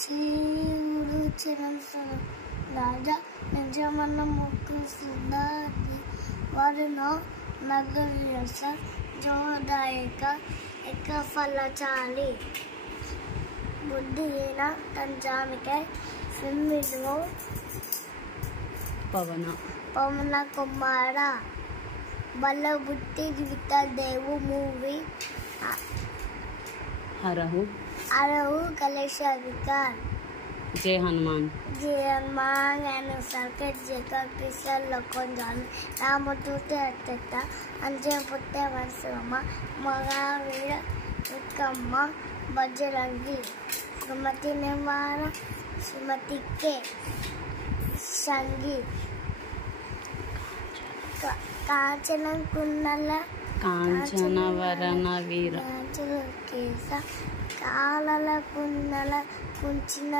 శివుడు చిరంతన రాజా నిజమన్న మొక్కు సుందరి వరుణో నగర్యస జోదాయక ఎక్క ఫలచాలి బుద్ధిహీన తంజామికే సిమ్మిలో పవన కుమార బల్ల బుద్ధి జీవిత దేవు మూవీ हरहु कलेश विकार जय हनुमान सर्किट जेकर किशन लखन जान राम दूते अत्यंत अंजय पुत्र वंशम महावीर विक्रम बजरंगी सुमति निवार सुमति के संगी कांचन कुंडल कांचन वरण वीर कालल कुंडल कुंचिन